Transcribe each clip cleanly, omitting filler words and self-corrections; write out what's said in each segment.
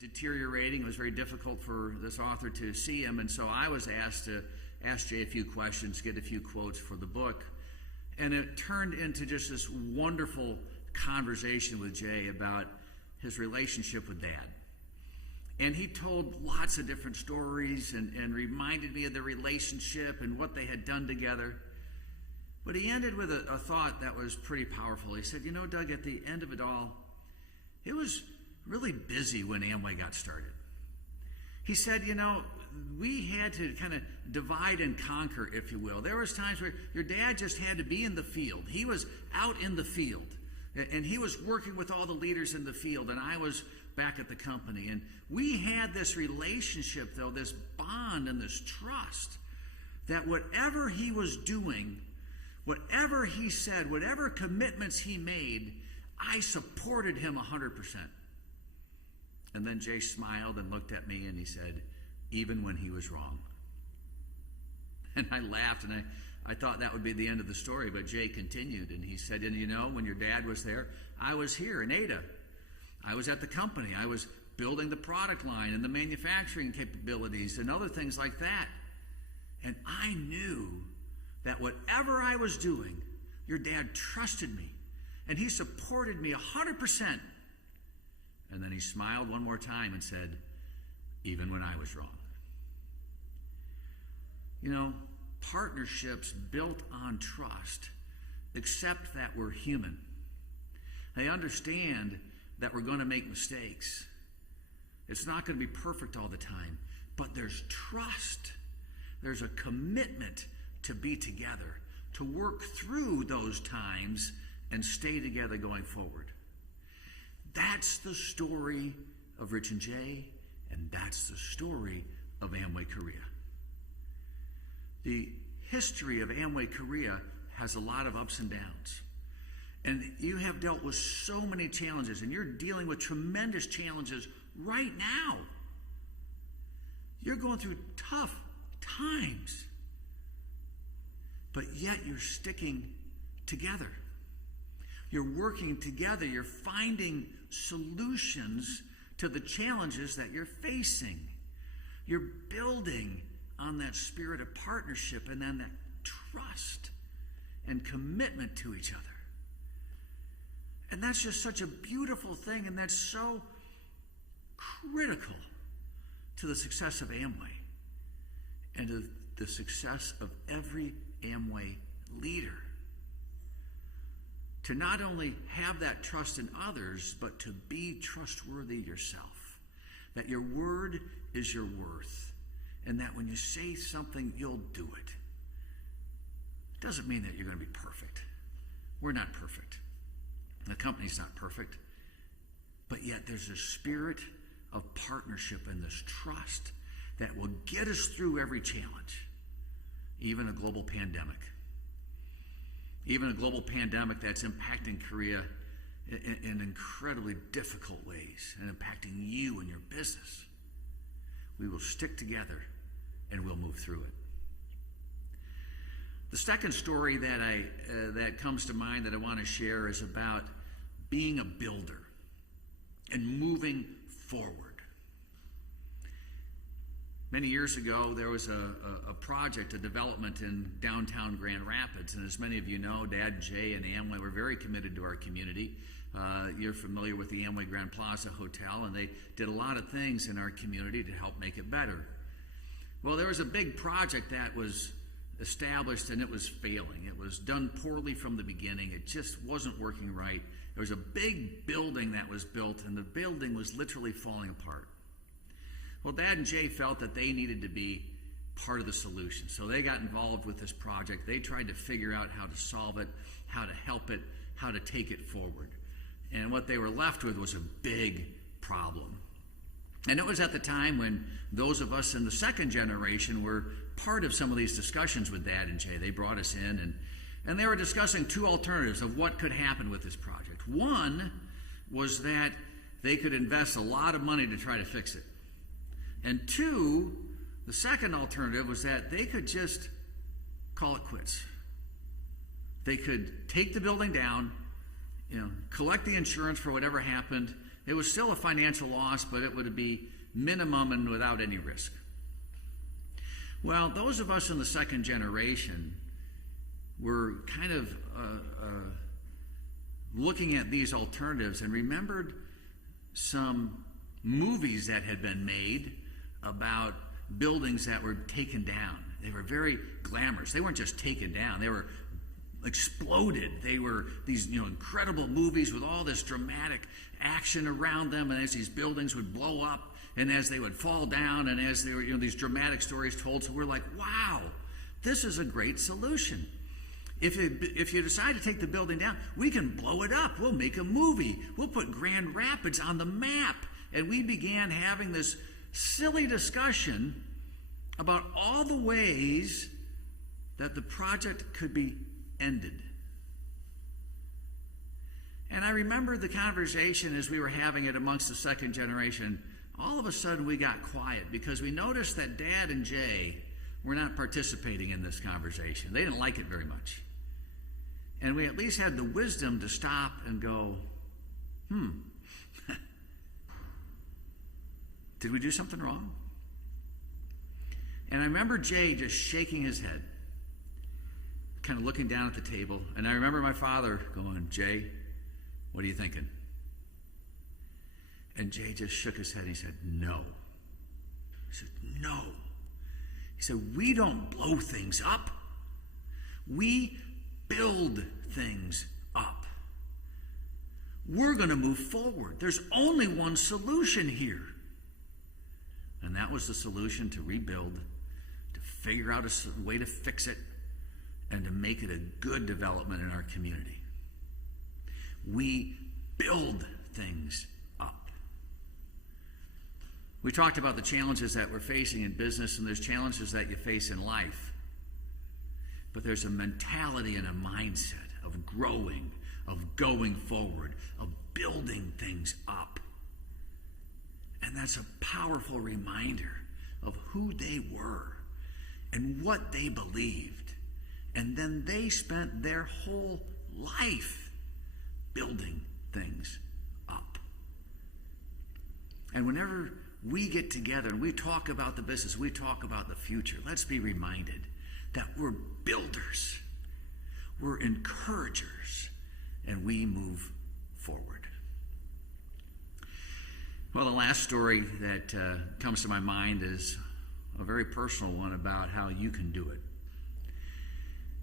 deteriorating. It was very difficult for this author to see him, and so I was asked to ask Jay a few questions, get a few quotes for the book. And it turned into just this wonderful conversation with Jay about his relationship with Dad. And he told lots of different stories and reminded me of the relationship and what they had done together. But he ended with a thought that was pretty powerful. He said, Doug, at the end of it all, it was really busy when Amway got started. He said, we had to kind of divide and conquer, if you will. There was times where your dad just had to be in the field. He was out in the field, and he was working with all the leaders in the field, and I was back at the company. And we had this relationship, though, this bond and this trust, that whatever he was doing, whatever he said, whatever commitments he made, I supported him 100%. And then Jay smiled and looked at me and he said, even when he was wrong. And I laughed and I thought that would be the end of the story, but Jay continued and he said, and when your dad was there, I was here in Ada. I was at the company. I was building the product line and the manufacturing capabilities and other things like that. And I knew that whatever I was doing, your dad trusted me and he supported me 100%. And then he smiled one more time and said, even when I was wrong. Partnerships built on trust accept that we're human. They understand that we're going to make mistakes. It's not going to be perfect all the time, but there's trust. There's a commitment to be together, to work through those times and stay together going forward. That's the story of Rich and Jay, and that's the story of Amway Korea. The history of Amway Korea has a lot of ups and downs. And you have dealt with so many challenges, and you're dealing with tremendous challenges right now. You're going through tough times, but yet you're sticking together. You're working together. You're finding solutions to the challenges that you're facing. You're building on that spirit of partnership and then that trust and commitment to each other. And that's just such a beautiful thing, and that's so critical to the success of Amway and to the success of every Amway leader. To not only have that trust in others, but to be trustworthy yourself. That your word is your worth. And that when you say something, you'll do it. It doesn't mean that you're going to be perfect. We're not perfect. The company's not perfect. But yet there's a spirit of partnership and this trust that will get us through every challenge. Even a global pandemic. Even a global pandemic that's impacting Korea in incredibly difficult ways and impacting you and your business. We will stick together and we'll move through it. The second story that comes to mind that I want to share is about being a builder and moving forward. Many years ago, there was a project, a development in downtown Grand Rapids, and as many of you know, Dad, Jay, and Amway were very committed to our community. You're familiar with the Amway Grand Plaza Hotel, and they did a lot of things in our community to help make it better. Well, there was a big project that was established, and it was failing. It was done poorly from the beginning. It just wasn't working right. There was a big building that was built, and the building was literally falling apart. Well, Dad and Jay felt that they needed to be part of the solution. So they got involved with this project. They tried to figure out how to solve it, how to help it, how to take it forward. And what they were left with was a big problem. And it was at the time when those of us in the second generation were part of some of these discussions with Dad and Jay. They brought us in, and they were discussing two alternatives of what could happen with this project. One was that they could invest a lot of money to try to fix it. And two, the second alternative was that they could just call it quits. They could take the building down, collect the insurance for whatever happened, It was still a financial loss, but it would be minimum and without any risk. Well, those of us in the second generation were kind of looking at these alternatives and remembered some movies that had been made about buildings that were taken down. They were very glamorous. They weren't just taken down. They were exploded. They were these incredible movies with all this dramatic action around them, and as these buildings would blow up and as they would fall down and as they were these dramatic stories told. So we're like, wow, this is a great solution. If you decide to take the building down, we can blow it up. We'll make a movie. We'll put Grand Rapids on the map. And we began having this silly discussion about all the ways that the project could be ended. And I remember the conversation as we were having it amongst the second generation. All of a sudden we got quiet because we noticed that Dad and Jay were not participating in this conversation. They didn't like it very much. And we at least had the wisdom to stop and go, did we do something wrong? And I remember Jay just shaking his head, kind of looking down at the table. And I remember my father going, Jay, what are you thinking? And Jay just shook his head and he said, no. He said, no. He said, we don't blow things up. We build things up. We're going to move forward. There's only one solution here. And that was the solution to rebuild, to figure out a way to fix it, and to make it a good development in our community. We build things up. We talked about the challenges that we're facing in business, and there's challenges that you face in life. But there's a mentality and a mindset of growing, of going forward, of building things up. And that's a powerful reminder of who they were and what they believed. And then they spent their whole life building things up. And whenever we get together and we talk about the business, we talk about the future, let's be reminded that we're builders, we're encouragers, and we move forward. Well, the last story that comes to my mind is a very personal one about how you can do it.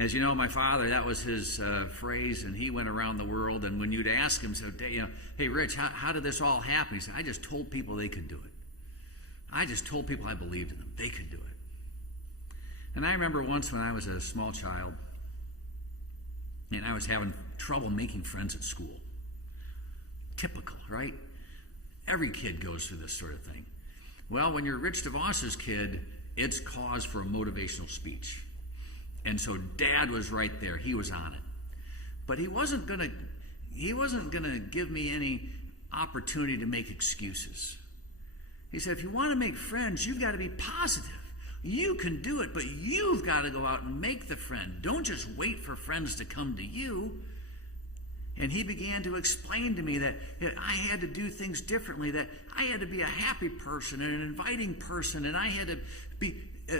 As you know, my father, that was his phrase, and he went around the world, and when you'd ask him, so, hey, Rich, how did this all happen? He said, I just told people they could do it. I just told people I believed in them. They could do it. And I remember once when I was a small child, and I was having trouble making friends at school. Typical, right? Every kid goes through this sort of thing. Well, when you're Rich DeVos's kid, it's cause for a motivational speech. And so Dad was right there. He was on it. But he wasn't gonna give me any opportunity to make excuses. He said, if you want to make friends, you've got to be positive. You can do it, but you've got to go out and make the friend. Don't just wait for friends to come to you. And he began to explain to me that I had to do things differently, that I had to be a happy person and an inviting person, and I had to be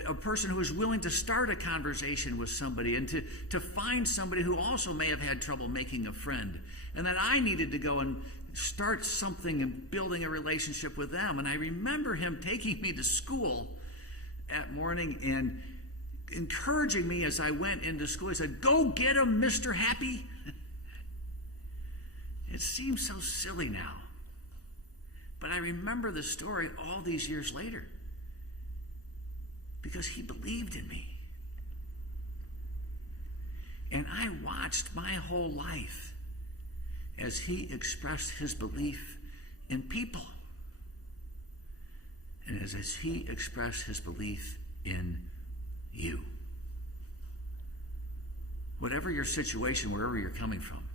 a person who was willing to start a conversation with somebody and to find somebody who also may have had trouble making a friend, and that I needed to go and start something and building a relationship with them. And I remember him taking me to school that morning and encouraging me as I went into school. He said, go get him, Mr. Happy. It seems so silly now. But I remember the story all these years later because he believed in me. And I watched my whole life as he expressed his belief in people. And as he expressed his belief in you. Whatever your situation, wherever you're coming from,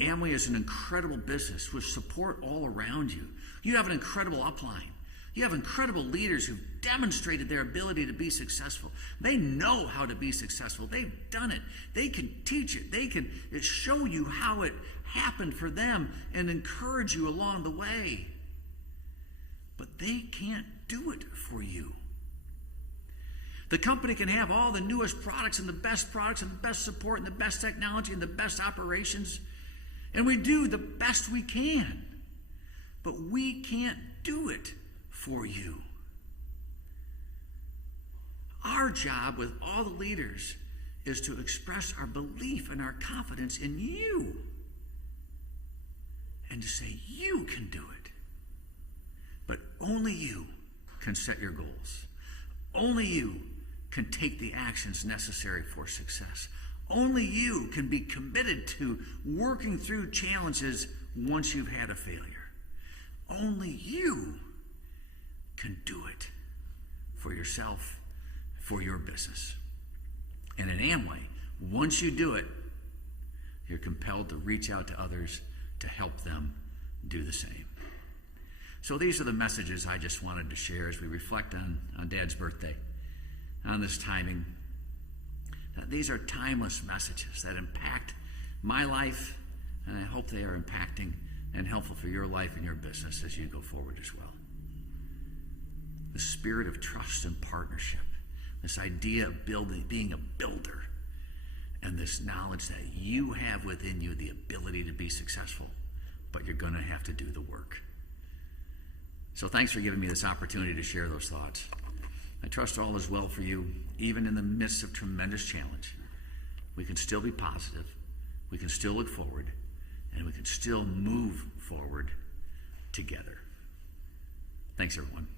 Amway is an incredible business with support all around you. You have an incredible upline. You have incredible leaders who've demonstrated their ability to be successful. They know how to be successful. They've done it. They can teach it. They can show you how it happened for them and encourage you along the way. But they can't do it for you. The company can have all the newest products and the best support and the best technology and the best operations. And we do the best we can. But we can't do it for you. Our job with all the leaders is to express our belief and our confidence in you. And to say, you can do it. But only you can set your goals. Only you can take the actions necessary for success. Only you can be committed to working through challenges once you've had a failure. Only you can do it for yourself, for your business. And in Amway, once you do it, you're compelled to reach out to others to help them do the same. So these are the messages I just wanted to share as we reflect on Dad's birthday, on this timing. These are timeless messages that impact my life, and I hope they are impacting and helpful for your life and your business as you go forward as well. The spirit of trust and partnership, this idea of being a builder, and this knowledge that you have within you the ability to be successful, but you're going to have to do the work. So thanks for giving me this opportunity to share those thoughts. I trust all is well for you, even in the midst of tremendous challenge. We can still be positive, we can still look forward, and we can still move forward together. Thanks, everyone.